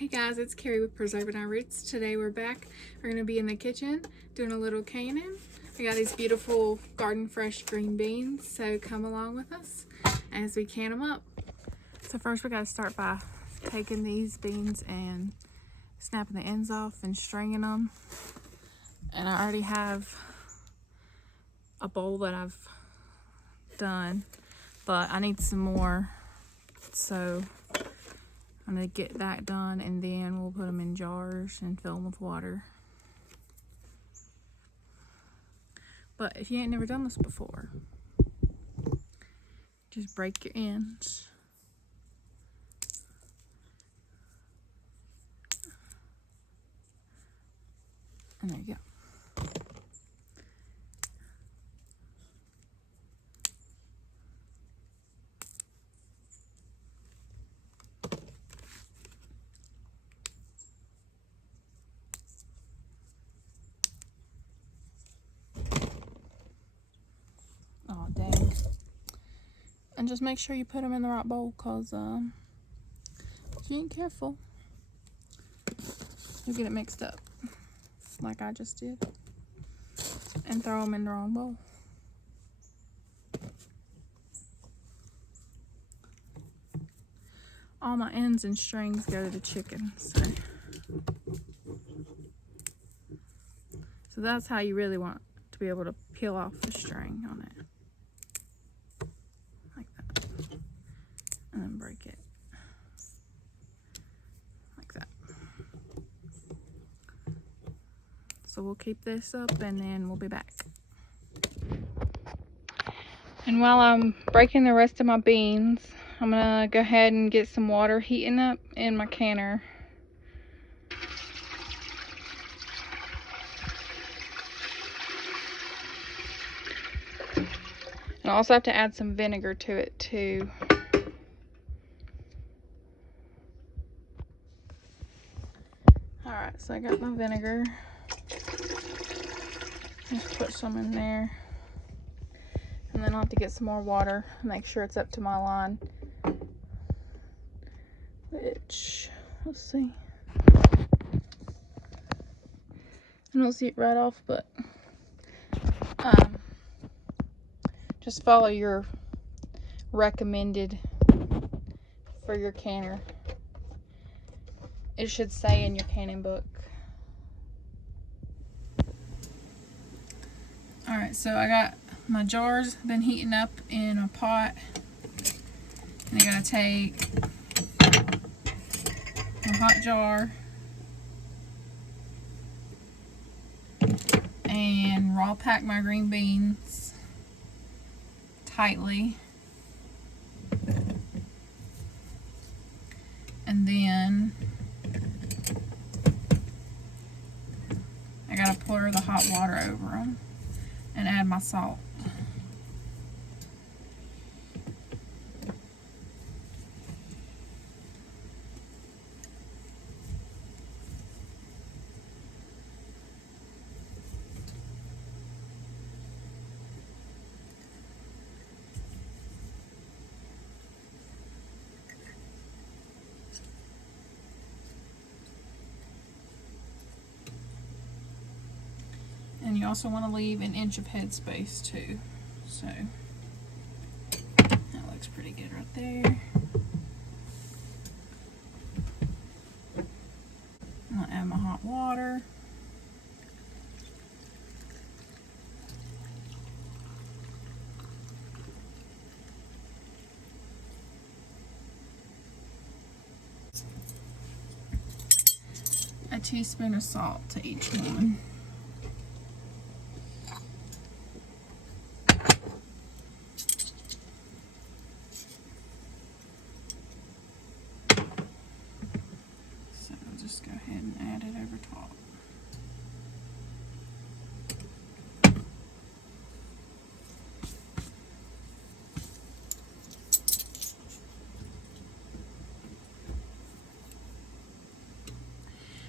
Hey guys, it's Carrie with Preserving Our Roots. Today we're back. We're going to be in the kitchen doing a little canning. We got these beautiful garden fresh green beans, so come along with us as we can them up. So first we got to start by taking these beans and snapping the ends off and stringing them. And I already have a bowl that I've done, but I need some more, so I'm going to get that done, and then we'll put them in jars and fill them with water. But if you ain't never done this before, just break your ends. And there you go. Oh, dang. And just make sure you put them in the right bowl, because if you ain't careful, you'll get it mixed up, like I just did, and throw them in the wrong bowl. All my ends and strings go to the chicken, so that's how you really want to be able to peel off the string on it, like that, and then break it like that. So we'll keep this up and then we'll be back. And while I'm breaking the rest of my beans, I'm gonna go ahead and get some water heating up in my canner. And I also have to add some vinegar to it too. Alright, so I got my vinegar. Just put some in there. And then I'll have to get some more water, make sure it's up to my line. Which, let's see. I don't see it right off, but just follow your recommended for your canner. It should say in your canning book. Alright, so I got my jars been heating up in a pot. And I gotta take a hot jar and raw pack my green beans tightly. And then I gotta pour the hot water over them and add my salt. And you also want to leave an inch of headspace too. So that looks pretty good right there. I'm going to add my hot water. A teaspoon of salt to each one. Just go ahead and add it over top.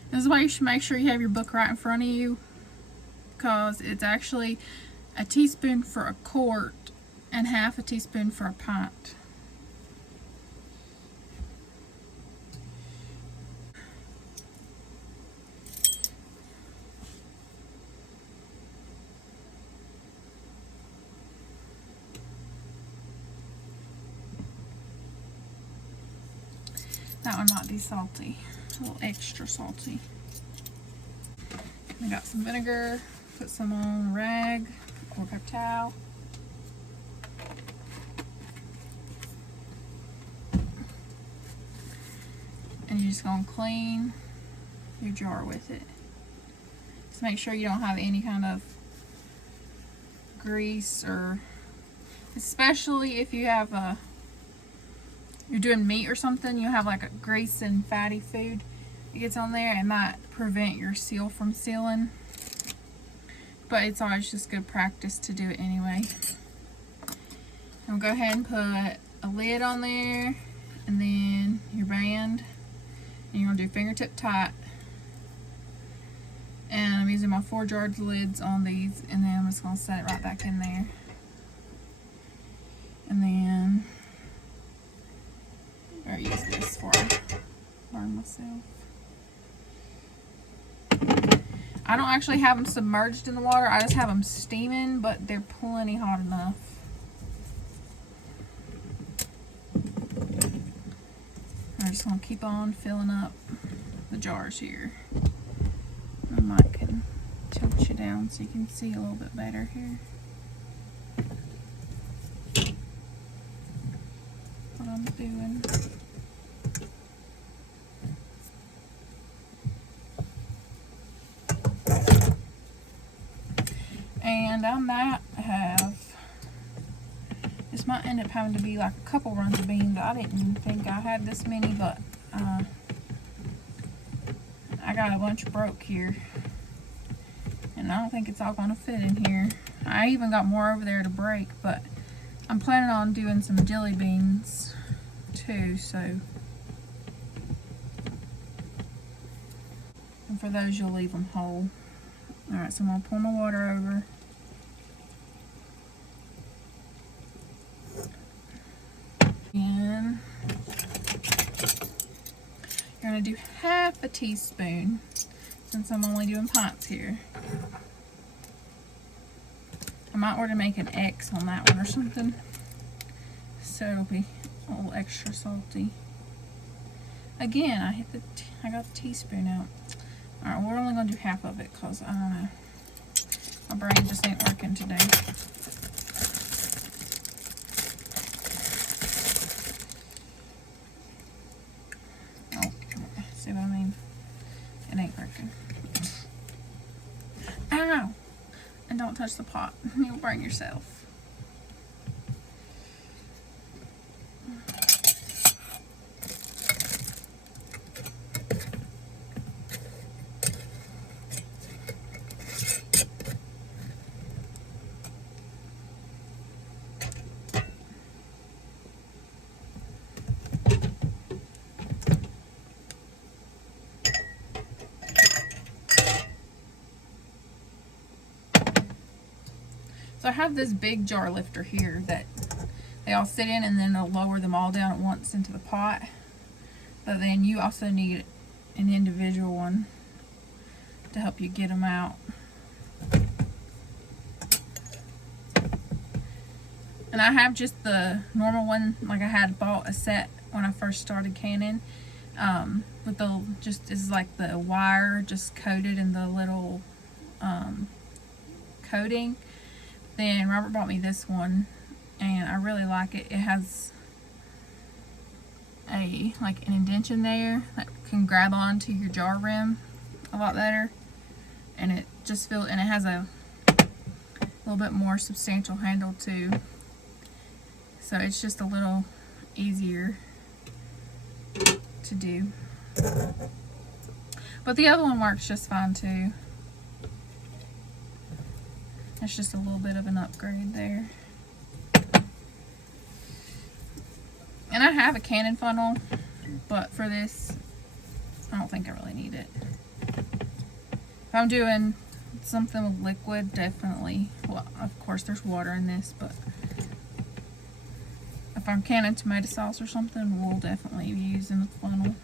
This is why you should make sure you have your book right in front of you, because it's actually a teaspoon for a quart and half a teaspoon for a pint. that one might be salty, a little extra salty. I got some vinegar, put some on a rag or paper towel. And you're just gonna clean your jar with it. Just make sure you don't have any kind of grease, or especially if you have you're doing meat or something, you have like a grease and fatty food that gets on there, it might prevent your seal from sealing. But it's always just good practice to do it anyway. And we'll go ahead and put a lid on there, and then your band. And you're gonna do fingertip tight. And I'm using my 4 jar lids on these, and then I'm just gonna set it right back in there. And then I use this for burn myself. I don't actually have them submerged in the water, I just have them steaming, but they're plenty hot enough. I'm just gonna keep on filling up the jars here. I might can tilt you down so you can see a little bit better here. What I'm doing. And I might have, this might end up having to be like a couple runs of beans. I didn't think I had this many, but I got a bunch broke here. And I don't think it's all gonna fit in here. I even got more over there to break, but I'm planning on doing some dilly beans too, so. And for those, you'll leave them whole. All right, so I'm gonna pour my water over. And you're gonna do half a teaspoon, since I'm only doing pints here. I might order to make an X on that one or something, so it'll be a little extra salty. Again, I got the teaspoon out. All right, we're only gonna do half of it because I don't know, my brain just ain't working today. Oh, see what I mean? It ain't working. Ow! And don't touch the pot. You'll burn yourself. So I have this big jar lifter here that they all sit in, and then it'll lower them all down at once into the pot. But then you also need an individual one to help you get them out. And I have just the normal one, like I had bought a set when I first started canning. With the, just is like the wire just coated in the little coating. Then Robert bought me this one, and I really like it. It has a like an indentation there that can grab onto your jar rim a lot better, and it just feels, and it has a little bit more substantial handle too, so it's just a little easier to do. But the other one works just fine too. It's just a little bit of an upgrade there. And I have a canning funnel, but for this, I don't think I really need it. If I'm doing something with liquid, definitely, well, of course there's water in this, but if I'm canning tomato sauce or something, we'll definitely be using the funnel.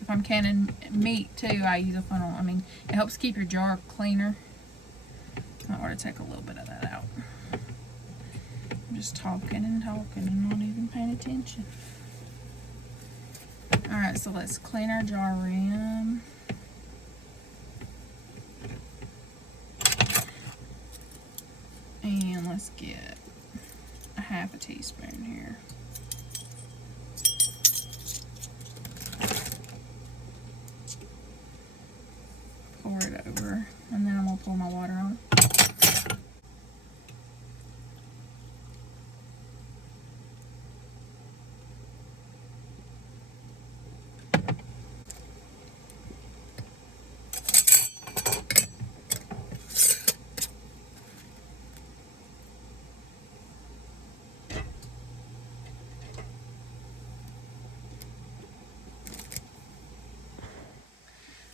If I'm canning meat too, I use a funnel. I mean, it helps keep your jar cleaner. I want to take a little bit of that out. I'm just talking and talking and not even paying attention. Alright, so let's clean our jar rim. And let's get a half a teaspoon here. Pour it over, and then I'm going to pour my water on.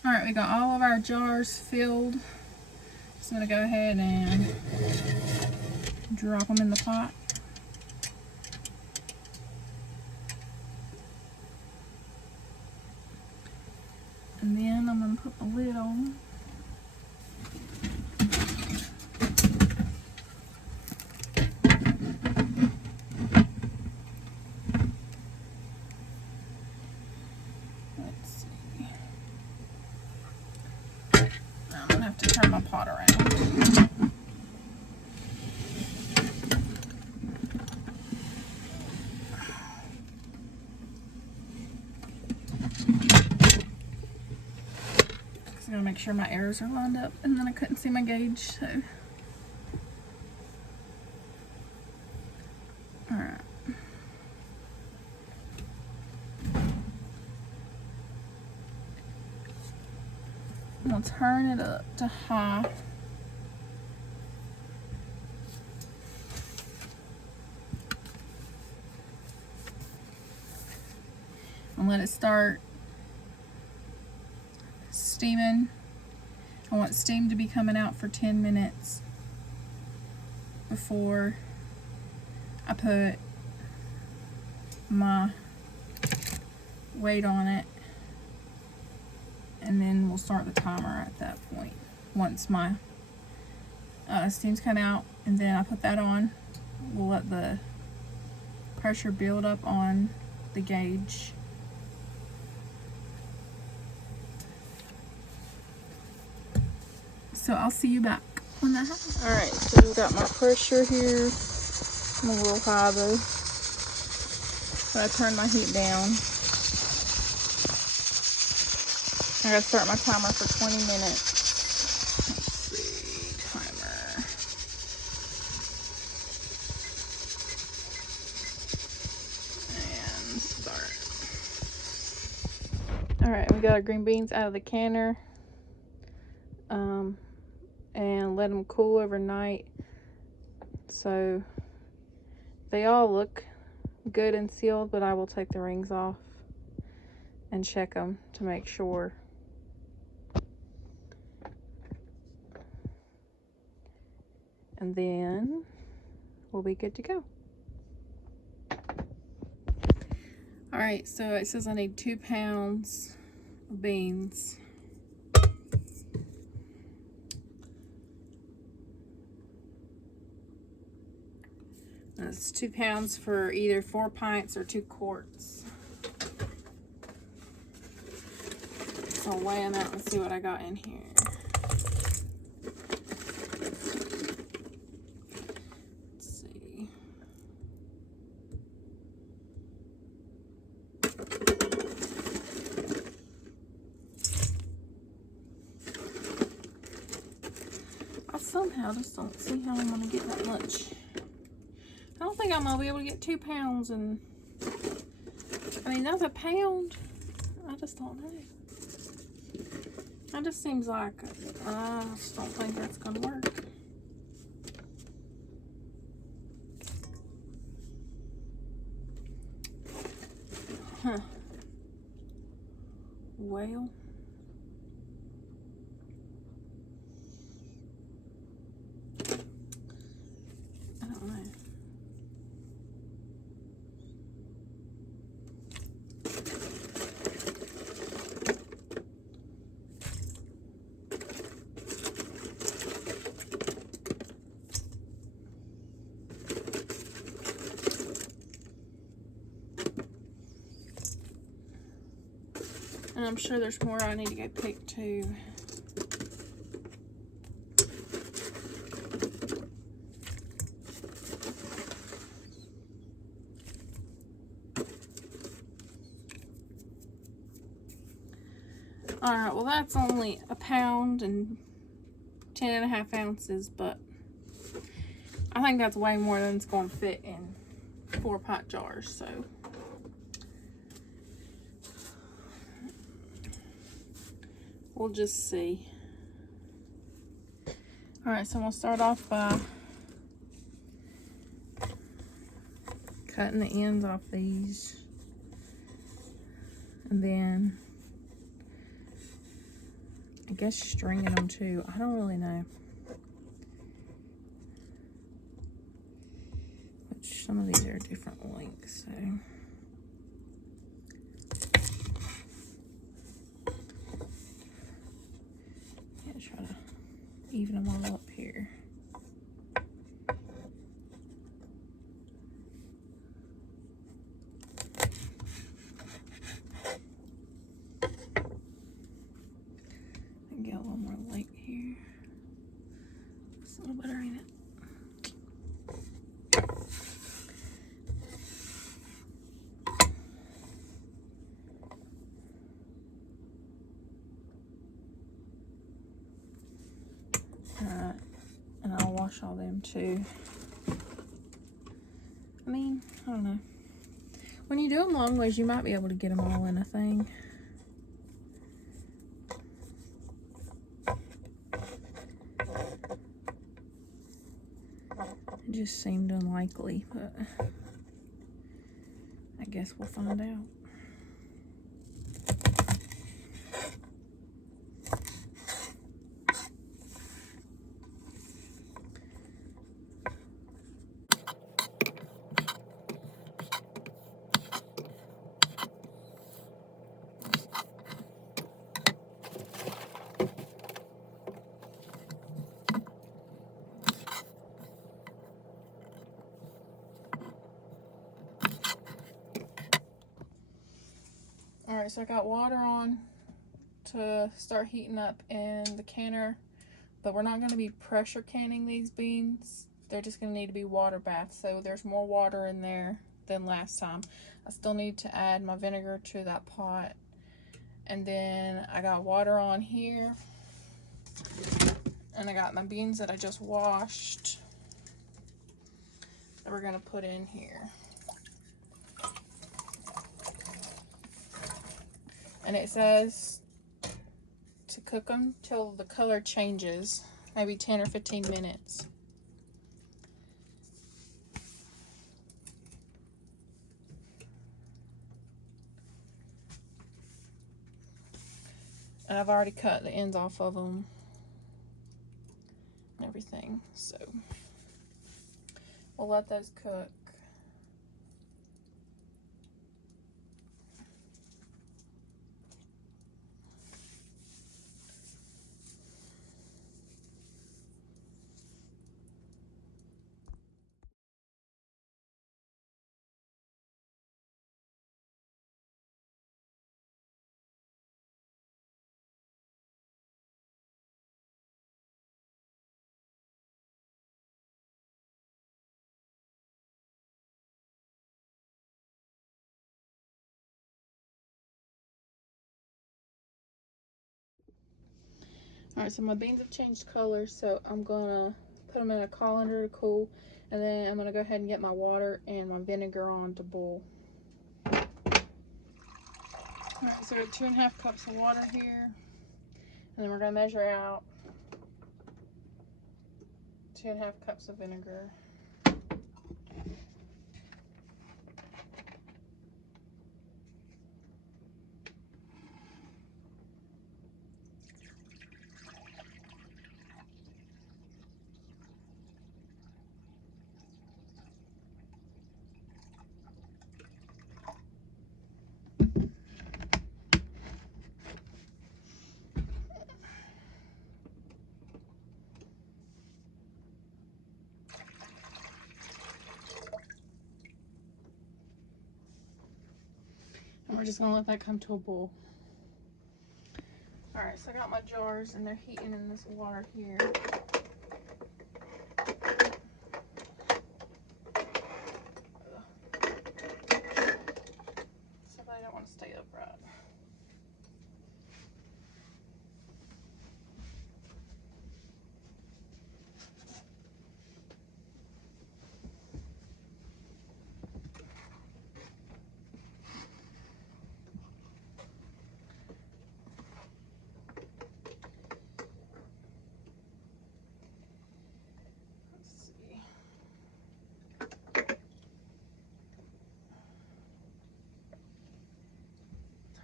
Alright, we got all of our jars filled. So I'm going to go ahead and drop them in the pot. And then I'm going to put the lid on. Let's see. I'm going to have to turn my pot around. I'm gonna make sure my arrows are lined up, and then I couldn't see my gauge, so. Alright. We'll turn it up to high. And let it start steaming. I want steam to be coming out for 10 minutes before I put my weight on it, and then we'll start the timer at that point. Once my steam's come out, and then I put that on, we'll let the pressure build up on the gauge. So I'll see you back when that happens. Alright, so we've got my pressure here. I'm a little high though. So I turn my heat down. I gotta start my timer for 20 minutes. Let's see, timer. And start. Alright, we got our green beans out of the canner. And let them cool overnight. So they all look good and sealed, but I will take the rings off and check them to make sure. And then we'll be good to go. All right, so it says I need 2 pounds of beans. That's 2 pounds for either 4 pints or 2 quarts. So I'll weigh them out and see what I got in here. Let's see. I somehow just don't see how I'm going to get that much. I don't think I'm going to be able to get 2 pounds, and I mean, that's a pound. I just don't know. That just seems like, I just don't think that's going to work. Huh. Well. I don't know. And I'm sure there's more I need to go pick too. Alright, well that's only a pound and 10.5 ounces, but I think that's way more than it's going to fit in 4-pot jars, so. We'll just see. Alright, so I'm going to start off by cutting the ends off these. And then I guess stringing them too. I don't really know. Which some of these are different lengths, so. Yeah, try to even them all up here. Get a little more light here. It's a little better, ain't it? Alright, and I'll wash all them too. I mean, I don't know. When you do them long ways, you might be able to get them all in a thing. It just seemed unlikely, but I guess we'll find out. Alright, so I got water on to start heating up in the canner, but we're not going to be pressure canning these beans. They're just going to need to be water baths, so there's more water in there than last time. I still need to add my vinegar to that pot. And then I got water on here, and I got my beans that I just washed that we're going to put in here. And it says to cook them till the color changes, maybe 10 or 15 minutes. And I've already cut the ends off of them and everything, so we'll let those cook. Alright, so my beans have changed color, so I'm gonna put them in a colander to cool, and then I'm gonna go ahead and get my water and my vinegar on to boil. Alright, so I got 2.5 cups of water here, and then we're gonna measure out 2.5 cups of vinegar. And we're just gonna let that come to a boil. Alright, so I got my jars and they're heating in this water here. So they don't want to stay upright.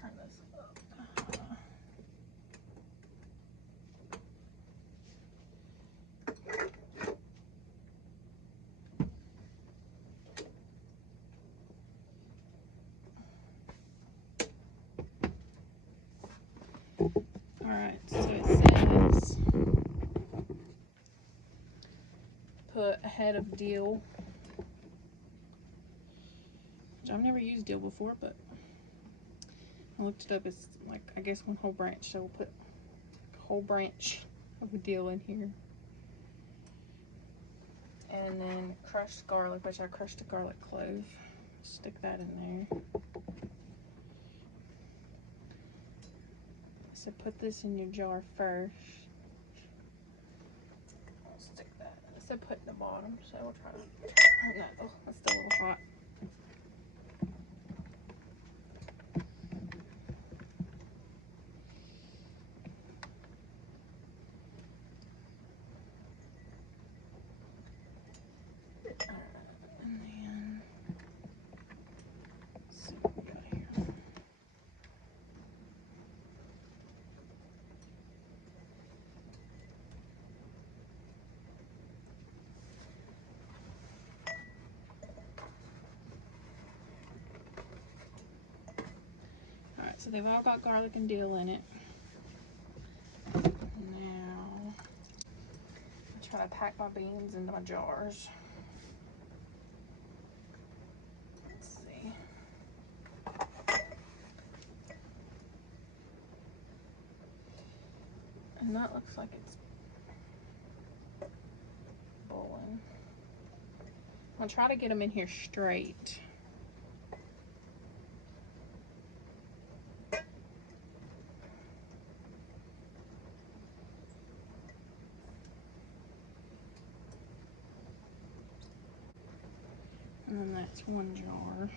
Turn this up. Alright, so it says put a head of dill. Which I've never used dill before, but I looked it up. It's like, I guess, one whole branch, so we'll put a whole branch of a dill in here. And then crushed garlic, which I crushed a garlic clove. Stick that in there. So put this in your jar first. I'll stick that. So put in the bottom. So we'll try to. No, that's still a little hot. And then let's see what we got here. Alright, so they've all got garlic and dill in it. Now, I'm trying to pack my beans into my jars. Let's see. And that looks like it's boiling. I'll try to get them in here straight. And then that's one jar.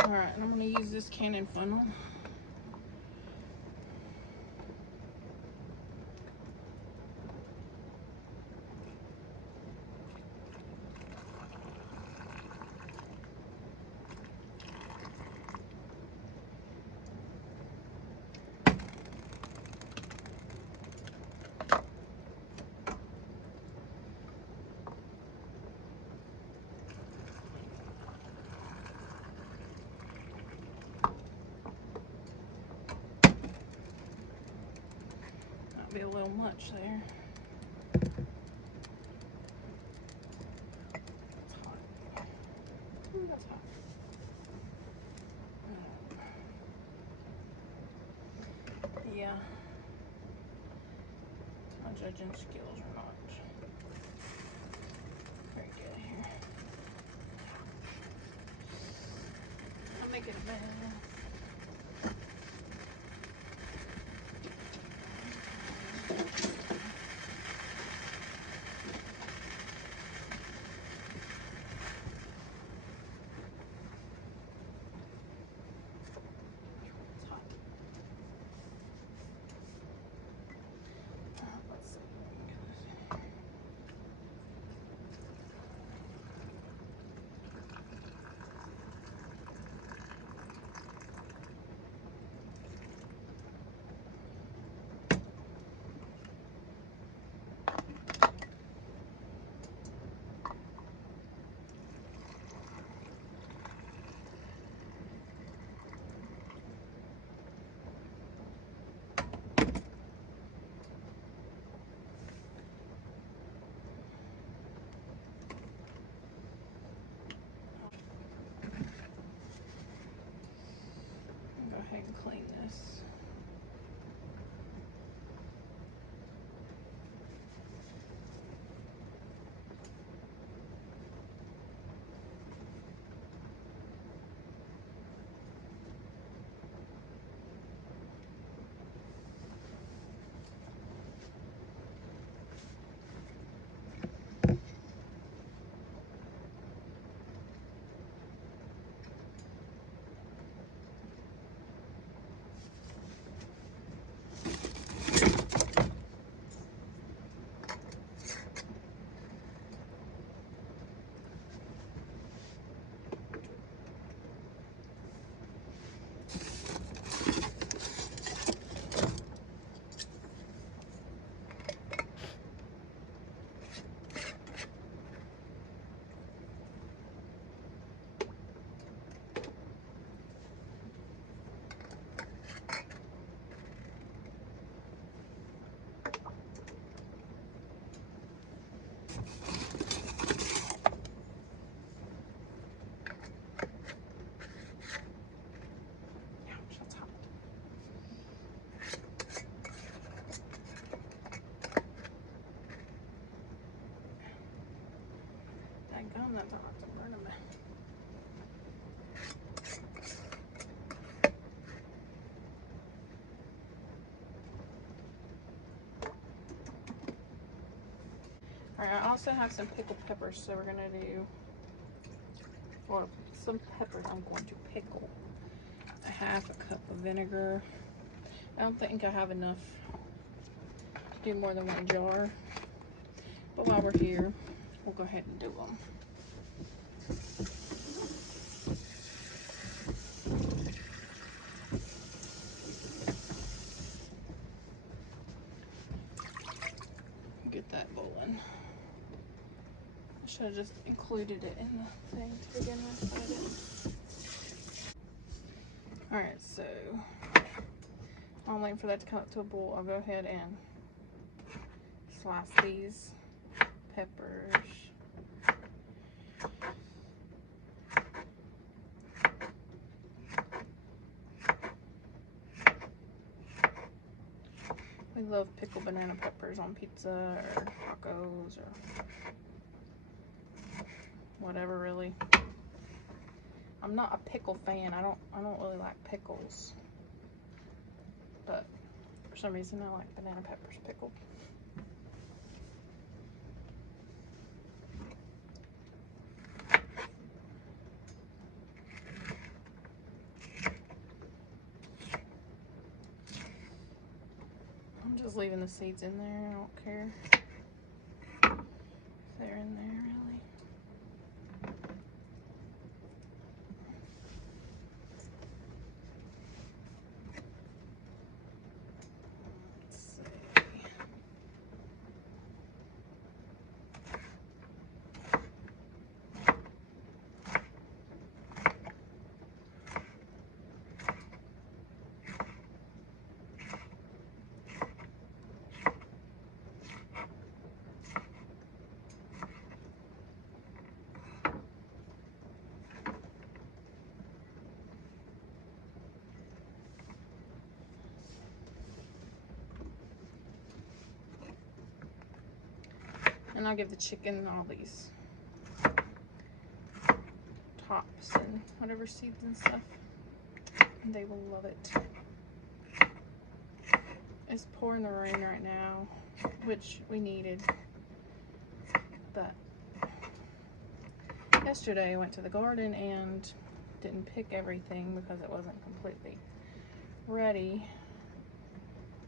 Alright, and I'm going to use this cannon funnel. Be a little much there. It's hot. Ooh, that's hot. Yeah. My judging skills are not very good here. I'll make it a better. Alright, I also have some pickled peppers, so we're gonna do, or some peppers I'm going to pickle. A half a cup of vinegar. I don't think I have enough to do more than one jar, but while we're here, we'll go ahead and do them. Get that bowling. I should have just included it in the thing to begin with, but I didn't. Alright, so while I'm waiting for that to come up to a boil, I'll go ahead and slice these peppers. We love pickled banana peppers on pizza or tacos or whatever, really. I'm not a pickle fan. I don't really like pickles. But for some reason I like banana peppers pickled. I'm just leaving the seeds in there. I don't care if they're in there, really. Let's see. And I'll give the chicken all these tops and whatever seeds and stuff. And they will love it. It's pouring the rain right now, which we needed. But yesterday I went to the garden and didn't pick everything because it wasn't completely ready.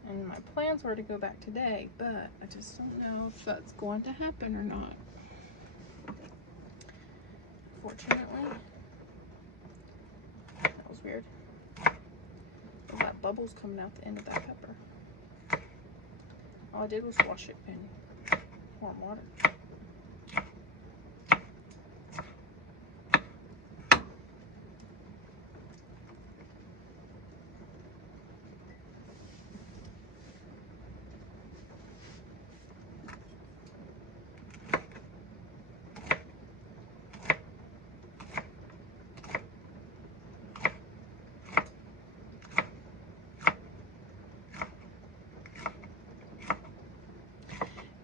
And my plans were to go back today, but I just don't know if that's going to happen or not. Fortunately. That was weird. There's that bubbles coming out the end of that pepper. All I did was wash it in warm water.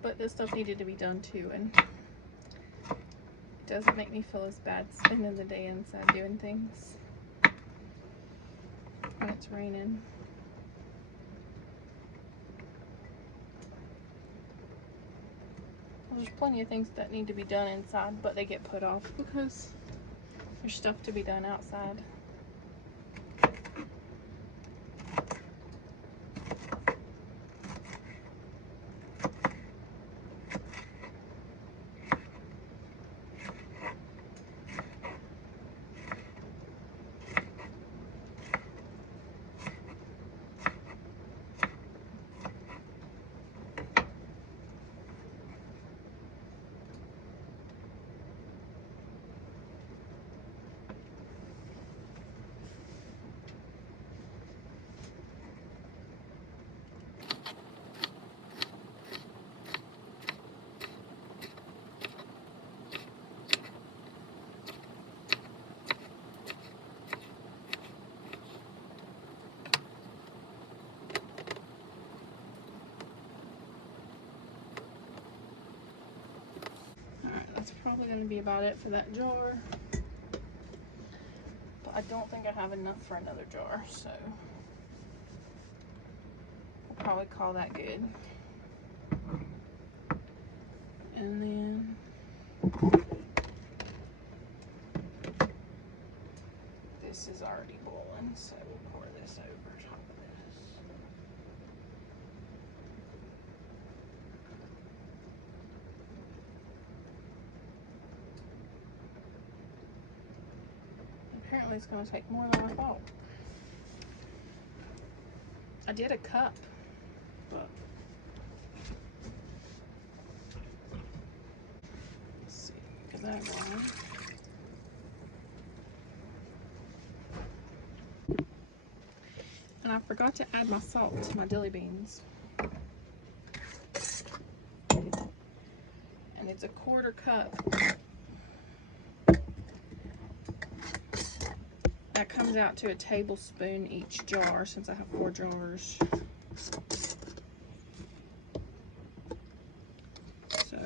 But this stuff needed to be done too, and it doesn't make me feel as bad spending the day inside doing things when it's raining. There's plenty of things that need to be done inside, but they get put off because there's stuff to be done outside. That's probably going to be about it for that jar. But I don't think I have enough for another jar, so we'll probably call that good. And then this is already boiling, so we'll pour this over top of this. Apparently it's going to take more than I thought. I did a cup, but let's see, get that going. And I forgot to add my salt to my dilly beans. And it's a 1/4 cup. That comes out to a tablespoon each jar since I have 4 jars. So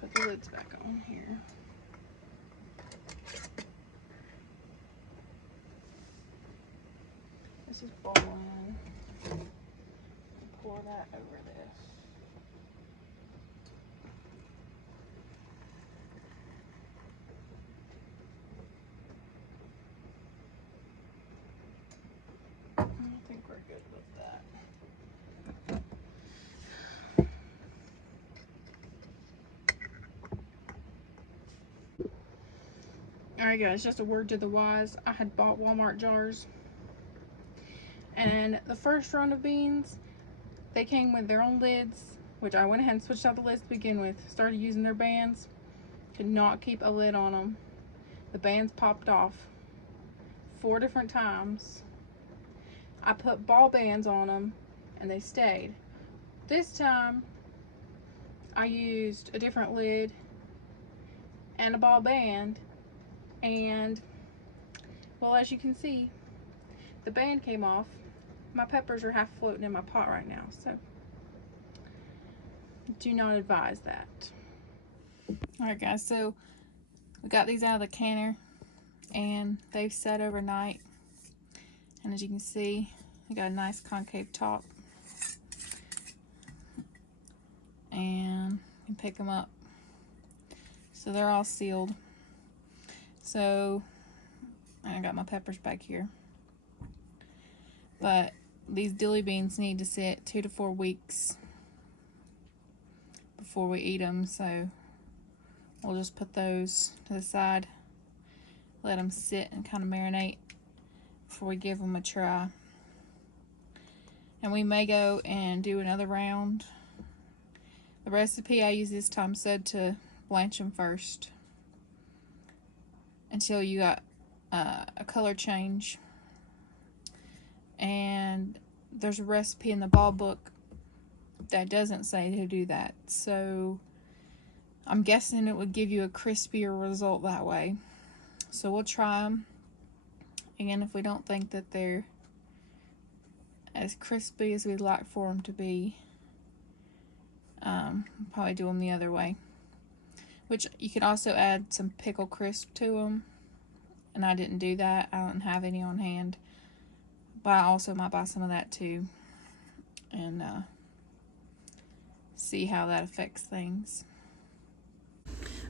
put the lids back on here. This is boiling. Pour that over this. I think we're good with that. Alright guys, just a word to the wise. I had bought Walmart jars, and the first run of beans, they came with their own lids, which I went ahead and switched out the lids to begin with. Started using their bands. Could not keep a lid on them. The bands popped off 4 different times. I put ball bands on them and they stayed. This time I used a different lid and a ball band, and well, as you can see, the band came off. My peppers are half floating in my pot right now, so do not advise that. Alright guys, so we got these out of the canner and they've set overnight, and as you can see, we got a nice concave top, and you can pick them up. So they're all sealed. So I got my peppers back here, but these dilly beans need to sit 2 to 4 weeks before we eat them, so we'll just put those to the side, let them sit and kind of marinate before we give them a try. And we may go and do another round. The recipe I use this time said to blanch them first until you got a color change. And there's a recipe in the ball book that doesn't say to do that, so I'm guessing it would give you a crispier result that way. So we'll try them. Again, if we don't think that they're as crispy as we'd like for them to be, probably do them the other way. Which you could also add some pickle crisp to them, and I didn't do that. I don't have any on hand, but I also might buy some of that too, and see how that affects things.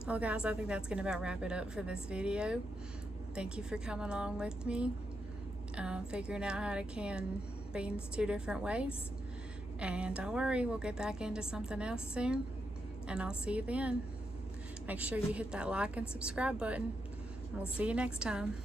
Well guys, I think that's gonna about wrap it up for this video. Thank you for coming along with me, figuring out how to can beans 2 different ways. And don't worry, we'll get back into something else soon, and I'll see you then. Make sure you hit that like and subscribe button. We'll see you next time.